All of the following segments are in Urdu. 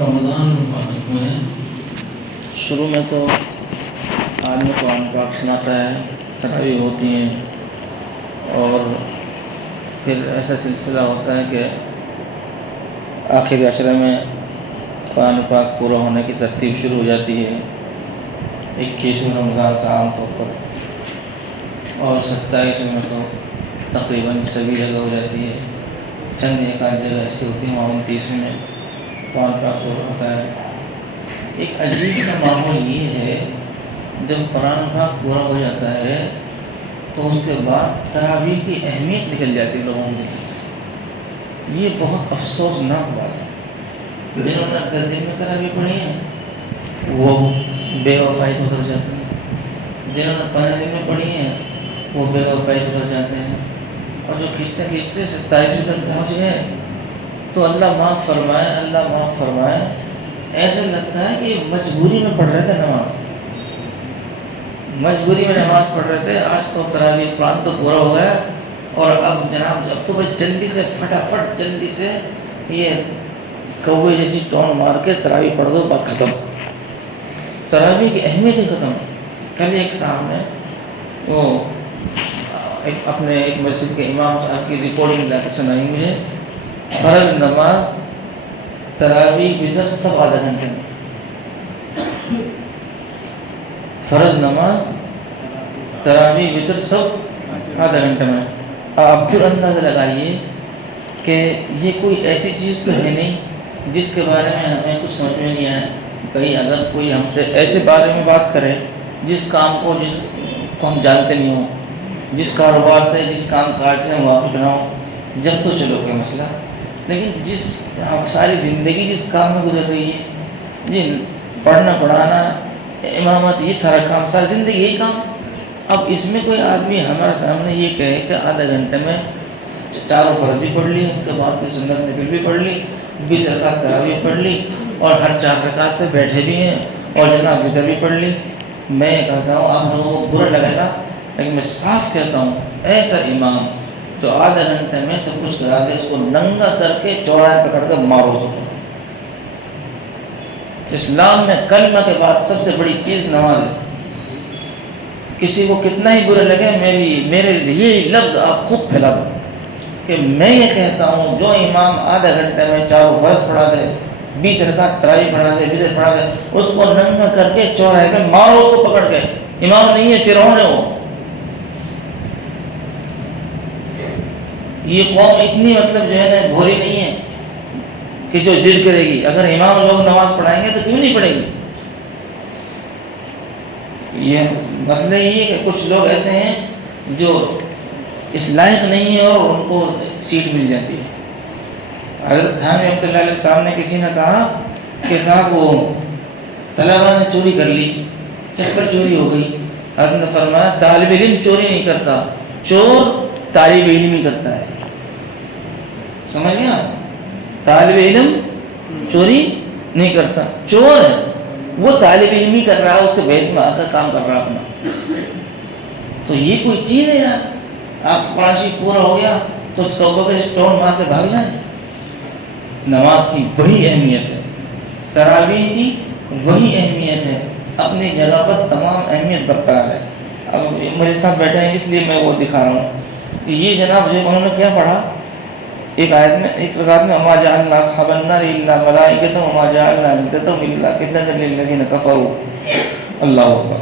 رمضان مبارک میں شروع میں تو آدمی قرآن پاک سناتا ہے، تراویح ہوتی ہیں، اور پھر ایسا سلسلہ ہوتا ہے کہ آخری عشرے میں قرآن پاک پورا ہونے کی ترتیب شروع ہو جاتی ہے 21 رمضان سے عام طور پر، اور 27 میں تو تقریباً سبھی جگہ ہو جاتی ہے، چند ایک آدھ جگہ ایسی ہوتی ہے، 29 میں قرآن پاک پورا ہوتا ہے۔ ایک عجیب سا معمول یہ ہے، جب قرآن پاک پورا ہو جاتا ہے تو اس کے بعد تراویح کی اہمیت نکل جاتی ہے لوگوں کی۔ یہ بہت افسوسناک بات ہے۔ جنہوں نے 10 دن میں تراویح پڑھی ہے وہ بے وفائی کو اتر جاتے ہیں، جنہوں نے 15 دن میں پڑھی ہیں وہ بے وفائی کو اتر جاتے ہیں، اور جو کھنچتے کھنچتے 27 تک پہنچ گئے تو اللہ معاف فرمائے، اللہ معاف فرمائے، ایسا لگتا ہے کہ مجبوری میں پڑھ رہے تھے نماز، مجبوری میں نماز پڑھ رہے تھے۔ آج تو تراویح قرآن تو پورا ہو گیا، اور اب جناب اب تو بھائی جلدی سے فٹافٹ جلدی سے یہ کوے جیسی ٹون مار کے تراویح پڑھ دو، بات ختم۔ تراویح کی اہمیت ہی ختم۔ کل ایک سامنے وہ اپنے ایک مسجد کے امام صاحب کی ریکارڈنگ لا کے سنائی مجھے، فرض نماز تراویح وتر سب آدھا گھنٹے میں، فرض نماز تراویح وتر سب آدھا گھنٹے میں۔ آپ خود اندازہ لگائیے کہ یہ کوئی ایسی چیز تو ہے نہیں جس کے بارے میں ہمیں کچھ سمجھ میں نہیں آئے۔ بھائی اگر کوئی ہم سے ایسے بارے میں بات کرے جس کام کو ہم جانتے نہیں ہوں، جس کاروبار سے جس کام کاج سے ہم واقف نہ ہوں، جب تو چلو کوئی مسئلہ، لیکن جس ساری زندگی جس کام میں گزر رہی ہے، جی پڑھنا پڑھانا امامت، یہ سارا کام، ساری زندگی یہی کام، اب اس میں کوئی آدمی ہمارے سامنے یہ کہے کہ آدھا گھنٹے میں 4 فرض بھی پڑھ لی، اس کے بعد کوئی سنت نفل بھی پڑھ لی، 20 رکعت تراویح پڑھ لی، اور ہر 4 رکعت پہ بیٹھے بھی ہیں، اور جناب وتر بھی پڑھ لی۔ میں کہتا ہوں آپ لوگوں کو برا لگے گا، لیکن میں صاف کہتا ہوں ایسا امام جو آدھا گھنٹے میں سب کچھ کرا دے، اس کو ننگا کر کے چوراہے پکڑ کر مارو سکو۔ اسلام میں کلمہ کے بعد سب سے بڑی چیز نماز ہے۔ کسی کو کتنا ہی برا لگے، میرے لیے یہ لفظ آپ خوب پھیلا دو کہ میں یہ کہتا ہوں جو امام آدھا گھنٹے میں 4 فرض پڑھا دے، 20 رکعت تراویح پڑھا دے، وتر پڑھا دے، اس کو ننگا کر کے چوراہے پہ مارو، اس کو پکڑ کے۔ امام نہیں ہے، فرعون ہے وہ۔ یہ قوم اتنی مطلب جو ہے نا بھوری نہیں ہے کہ جو ضد کرے گی۔ اگر امام لوگ نماز پڑھائیں گے تو کیوں نہیں پڑھے گی؟ یہ مسئلہ یہ ہے کہ کچھ لوگ ایسے ہیں جو اس لائق نہیں ہے اور ان کو سیٹ مل جاتی ہے۔ حضرت تھانوی رحمۃ اللہ علیہ صاحب نے کسی نے کہا کہ صاحب وہ طلبہ نے چوری کر لی، چکر چوری ہو گئی۔ حضرت نے فرمایا طالب علم چوری نہیں کرتا، چور طالب علم ہی کرتا ہے۔ سمجھ گیا؟ طالب علم چوری نہیں کرتا، چور ہے وہ طالب علم ہی کر رہا ہے، اس کے بیس میں آ کر کام کر رہا اپنا۔ تو یہ کوئی چیز ہے یار؟ آپ قرآن شریف پورا ہو گیا تو توبہ کے اسٹون مار کے بھاگ جائیں؟ نماز کی وہی اہمیت ہے، تراویح کی وہی اہمیت ہے، اپنی جگہ پر تمام اہمیت برقرار ہے۔ اب میرے ساتھ بیٹھے ہیں اس لیے میں وہ دکھا رہا ہوں کہ یہ جناب جو انہوں نے کیا پڑھا ایک آیت میں، ایک رکعت میں، وما جعلنا اصحاب النار الا ملائکۃ وما جعلنا عدتهم الا فتنة للذین کفروا، اللہ اکبر،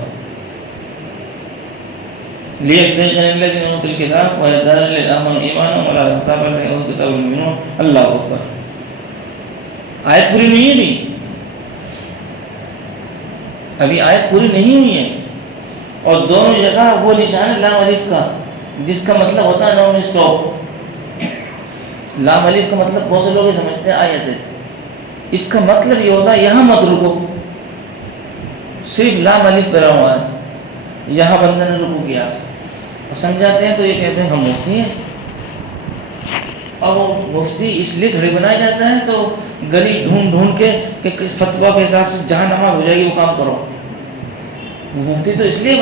لیستيقن الذین اوتوا الکتاب ویزداد الذین آمنوا ایمانا ولا یرتاب الذین اوتوا الکتاب والمؤمنون، اللہ اکبر۔ آیت پوری نہیں ہے ابھی آیت پوری نہیں ہوئی ہے، اور دونوں جگہ وہ نشان ہے لام الف کا، جس کا مطلب ہوتا ہے نون اسٹاپ۔ لام الف کا مطلب بہت سے لوگ یہ سمجھتے ہیں آیت ہے، اس کا مطلب یہ ہوتا ہے یہاں مت رکو، صرف لام الف پڑا ہوا ہے، یہاں بندے نے رکو کیا، اور سمجھاتے ہیں تو یہ کہتے ہیں ہم مفتی ہیں۔ اور وہ مفتی اس لیے تھوڑی بنایا جاتا ہے تو گلی ڈھونڈ ڈھونڈ کے کہ فتویٰ کے حساب سے جہاں نماز ہو جائے گی وہ کام کرو۔ مفتی تو اس لیے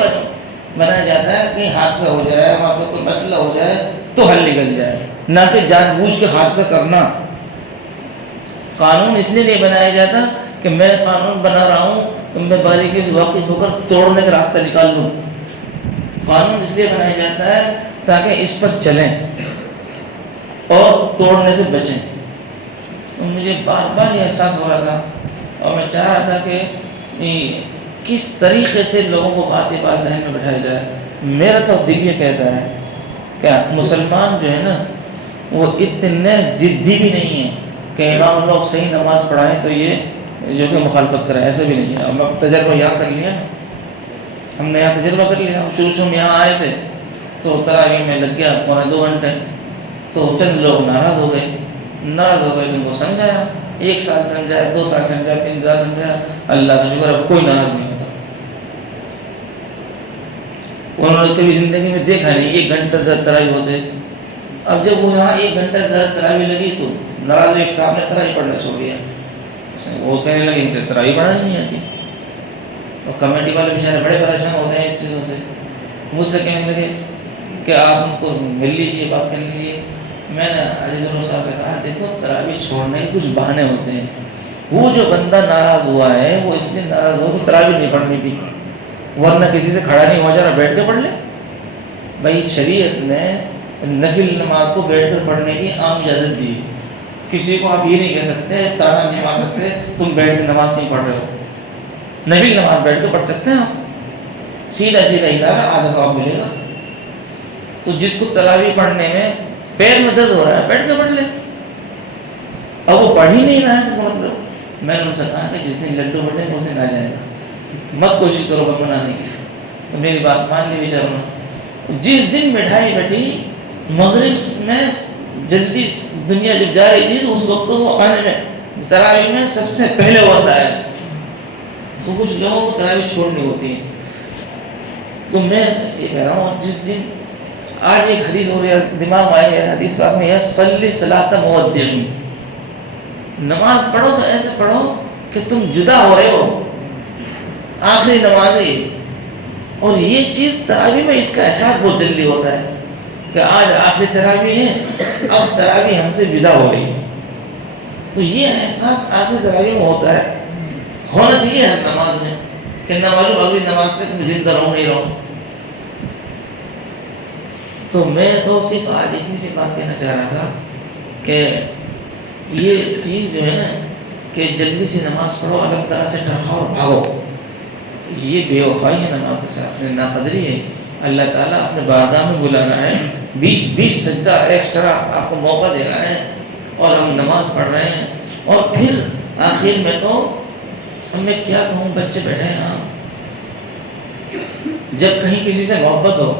بنایا جاتا ہے کہ حادثہ ہو جائے، وہاں پہ کوئی مسئلہ ہو جائے تو حل نکل جائے، نہ کہ جان بوجھ کے حادثہ کرنا۔ قانون اس لیے نہیں بنایا جاتا کہ میں قانون بنا رہا ہوں تو میں باریکی سے واقف ہو کر توڑنے کا راستہ نکال لوں. قانون اس لیے بنایا جاتا ہے تاکہ اس پر چلیں اور توڑنے سے بچیں. تو مجھے بار بار یہ احساس ہو رہا تھا اور میں چاہ رہا تھا کہ کس طریقے سے لوگوں کو بات ذہن میں بٹھایا جائے. میرا تو دل یہ کہتا ہے کہ مسلمان جو ہے نا وہ اتنے ضدی بھی نہیں ہیں کہ امام لوگ صحیح نماز پڑھائیں تو یہ جو کہ مخالفت کریں. ایسا بھی نہیں ہے. ہم تجربہ یاد کر لیا نا, ہم نے یہاں تجربہ کر لیا. شروع میں یہاں آئے تھے تو تراویح میں لگ گیا 2.25 گھنٹے. تو چند لوگ ناراض ہو گئے تو ان کو سمجھایا. 1 سال سمجھایا, 2 سال سمجھایا, 3 سال سمجھایا. اللہ کا شکر اب کوئی ناراض نہیں ہوتا. انہوں نے کبھی زندگی میں دیکھا نہیں 1 گھنٹہ سے تراویح ہوتے. اب جب وہ یہاں 1 گھنٹہ سے تراویح لگی تو ناراض ایک صاحب نے تراویح پڑھنا چھوڑ دیا. وہ کہنے لگے ان سے تراویح پڑھانی نہیں آتی. اور کمیٹی والے بیچارے بڑے پریشان ہوتے ہیں اس چیزوں سے. مجھ سے کہنے لگے کہ آپ ان کو مل لیجیے, بات کر لیجیے. میں نے علی ضرور صاحب نے کہا دیکھو تراویح چھوڑنے کے کچھ بہانے ہوتے ہیں. وہ جو بندہ ناراض ہوا ہے وہ اس لیے ناراض ہوا کہ تراویح نہیں پڑھنی تھی, ورنہ کسی سے کھڑا نہیں ہوا, جا بیٹھ کے پڑھ لے. بھائی شریعت نے نفل نماز کو بیٹھ کر پڑھنے کی عام اجازت دی. کسی کو آپ یہ نہیں کہہ سکتے, تانا نہیں مار سکتے تم بیٹھ کے نماز نہیں پڑھ رہے ہو. نفل نماز بیٹھ کے پڑھ سکتے ہیں آپ, سیدھا حساب ہے, آدھا ثواب ملے گا. تو جس کو تراویح پڑھنے میں پیر میں درد ہو رہا ہے بیٹھ کے پڑھ لے. اب وہ پڑھ ہی نہیں رہا ہے تو سمجھ لو. میں نے ان سے کہا کہ جس نے لڈو بٹے گا اسے نہ جائے گا, مت کوشش کرو میں منع نہیں کیا. تو میری بات مان لی بیچاروں نے. جس دن مٹھائی بٹی مغرب میں جلدی دنیا جب جا رہی تھی تو اس وقت وہ آنے میں تراویح میں سب سے پہلے وقت آیا. تو کچھ لوگوں کو تراویح چھوڑنی ہوتی ہے. تو میں یہ کہہ رہا ہوں جس دن آج ایک حدیث ہو رہی ہے دماغ میں آئی ہے, حدیث پاک میں ہے صلی صلاۃ مودع, نماز پڑھو تو ایسے پڑھو کہ تم جدا ہو رہے ہو, آخری نماز ہے. اور یہ چیز تراویح میں اس کا احساس بہت جلدی ہوتا ہے کہ آج آخری تراویح ہے, اب تراویح ہم سے جدا ہو رہی ہے. تو یہ احساس آخری تراویح میں ہوتا ہے, ہونا چاہیے ہر نماز میں کہ نہ معلوم اگلی نماز تک میں زندہ رہوں نہیں رہوں. تو میں تو صرف آج اتنی سی بات کہنا چاہ رہا تھا کہ یہ چیز جو ہے نا کہ جلدی سے نماز پڑھو, الگ طرح سے ٹرکھاؤ اور بھاگو, یہ بے وفائی ہے نماز کے ساتھ, ناقدری ہے. اللہ تعالیٰ اپنے بارگاہ میں بلا رہا ہے, 20 سجدہ ایکسٹرا آپ کو موقع دے رہا ہے اور ہم نماز پڑھ رہے ہیں. اور پھر آخر میں تو میں کیا کہوں, بچے بیٹھے ہیں یہاں, جب کہیں کسی سے محبت ہو,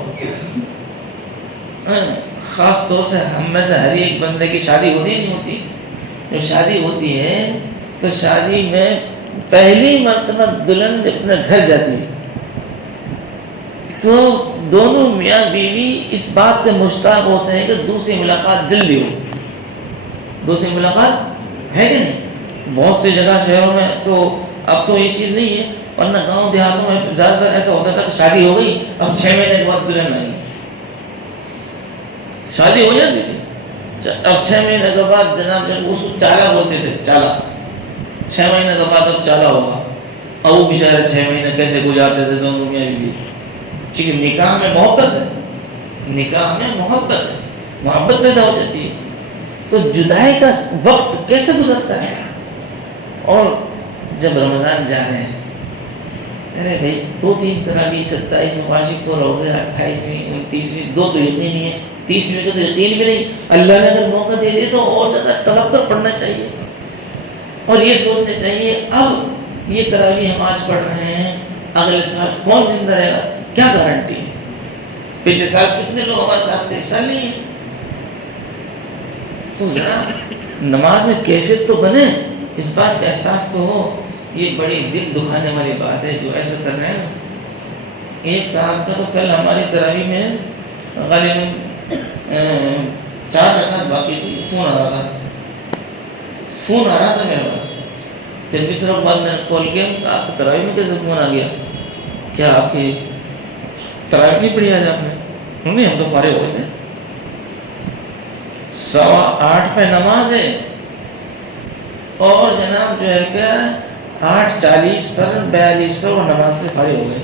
خاص طور سے ہم میں سے ہر ایک بندے کی شادی ہوتی نہیں ہوتی, جو شادی ہوتی ہے تو شادی میں پہلی مرتبہ دلہن اپنے گھر جاتی ہے تو دونوں میاں بیوی اس بات کے مشتاق ہوتے ہیں کہ دوسری ملاقات جلدی ہو. دوسری ملاقات ہے کہ نہیں. بہت سی جگہ شہروں میں تو اب تو یہ چیز نہیں ہے, ورنہ گاؤں دیہاتوں میں زیادہ تر ایسا ہوتا تھا کہ شادی ہو گئی اب 6 مہینے کے بعد دلہن آئی. شادی ہو جاتی تھی, اب 6 مہینے کے بعد جناب اس کو چالا بولتے تھے, چالا. 6 مہینے کے بعد اب چالا ہوگا. اب وہ بیچارے 6 مہینے کیسے گزارتے تھے دونوں میاں بیوی. ٹھیک ہے, نکاح میں محبت ہے, نکاح میں محبت ہے, محبت پیدا ہو جاتی ہے. تو جدائی کا وقت کیسے گزرتا ہے. اور جب رمضان جا رہے ہیں, ارے بھائی 2-3 تراویح 27 مباشر کو ہو گئے, 28ویں 29ویں, 2 تو یقین نہیں ہے, 30ویں کا تو یقین بھی نہیں. اللہ نے اگر موقع دے دیا تو اور زیادہ توقع پڑھنا چاہیے اور یہ سوچنا چاہیے اب یہ تراویح ہم آج پڑھ رہے ہیں, اگلے سال کون زندہ رہے گا, کیا گارنٹی ہے. پچھلے سال کتنے لوگ ہمارے ساتھ تھے, اس سال نہیں ہے. تو ذرا نماز میں کیفیت تو بنے, اس بات کا احساس تو ہو. یہ بڑی دل دکھانے والی بات ہے جو ایسا کر رہے ہیں نا. ایک صاحب کا تو کل ہماری تراویح میں غالباً 4 رکعت باقی تھی, فون آ رہا تھا میرے پاس. پھر بھی طرف بعد میں نے کال کیا, آپ کی تراویح میں کیسے فون آ گیا, کیا آپ کی تراویح نہیں پڑھی آج آپ نے؟ نہیں, ہم تو فارغ ہوئے تھے. 8:15 پہ نماز ہے اور جناب جو ہے کہ 8:40 پر 42 پر وہ نماز سے فارغ ہو گئے.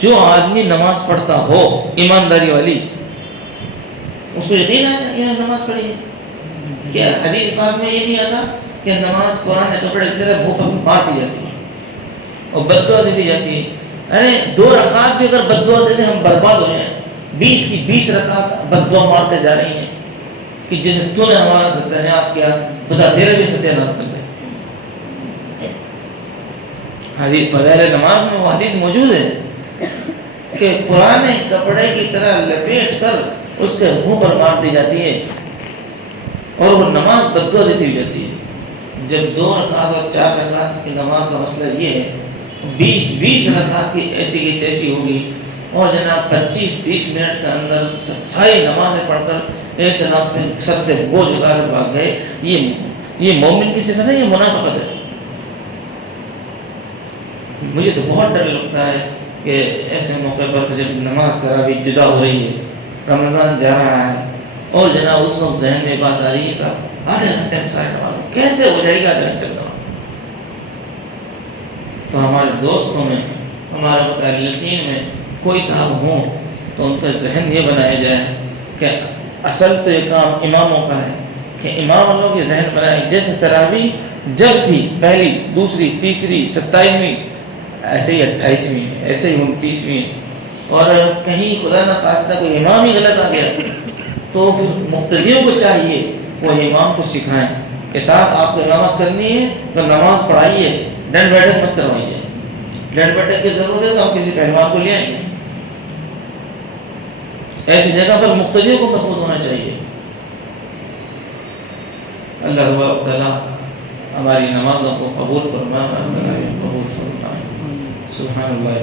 جو آدمی نماز پڑھتا ہو ایمانداری والی، اس کو یقین ہے کہ نماز پڑھی ہے. کیا حدیث پاک میں یہ نہیں آتا کہ نماز قرآن کپڑے کی طرح منہ پر مار دی جاتی ہے اور بد دعا دے دی جاتی ہے؟ ارے 2 رکعت بھی اگر بد دعا دے دیں ہم برباد ہو جائیں. 20 کی 20 رکعت بد دعا مارتے جا رہی ہیں کہ جیسے تو نے ہمارا ستیہ کیا، خدا تیرا بھی ستیہ ناش کر دے. حدیث فضائل نماز میں وہ حدیث موجود ہے کہ پرانے کپڑے کی طرح لپیٹ کر اس کے منہ پر مار دی جاتی ہے اور وہ نماز بد دعا دیتی جاتی ہے. جب 2 رکعت اور 4 رکعت کی نماز کا مسئلہ یہ ہے، 20 رکعت کی ایسی کی تیسی ہوگی اور جناب 25-30 منٹ کے اندر ساری نمازیں پڑھ کر ایک جناب پہ سر سے بوجھ لگا کر بھاگ گئے. یہ مومن کی صفت ہے، یہ منافقت ہے. مجھے تو بہت ڈر لگتا ہے کہ ایسے موقع پر جب نماز تراویح جدا ہو رہی ہے، رمضان جا رہا ہے اور جناب اس وقت ذہن میں بات آ رہی ہے صاحب آدھے گھنٹے میں سارے نماز کیسے ہو جائے گا آدھے گھنٹے میں. تو ہمارے دوستوں میں، ہمارے متعلقین میں کوئی صاحب ہوں تو ان کا ذہن یہ بنایا جائے کہ اصل تو یہ کام اماموں کا ہے کہ امام لوگ یہ ذہن بنائیں جیسے تراویح جب تھی پہلی، دوسری، تیسری، 27ویں، ایسے ہی 28ویں، ایسے ہی 29ویں، اور کہیں خدا نہ خواستہ کوئی امام ہی غلط آ گیا تو پھر مقتدیوں کو چاہیے وہ امام کو سکھائیں کہ صاحب آپ کو امامت کرنی ہے تو نماز پڑھائیے، ڈنڈ بیٹھک مت کروائیے. ڈنڈ بیٹھک کی ضرورت ہے تو ہم کسی پہلوان کو لے آئیں گے. ایسی جگہ پر مقتدیوں کو مضبوط ہونا چاہیے. اللہ تعالیٰ ہماری نمازوں کو قبول فرمائے، قبول فرمائے. سبحان اللہ.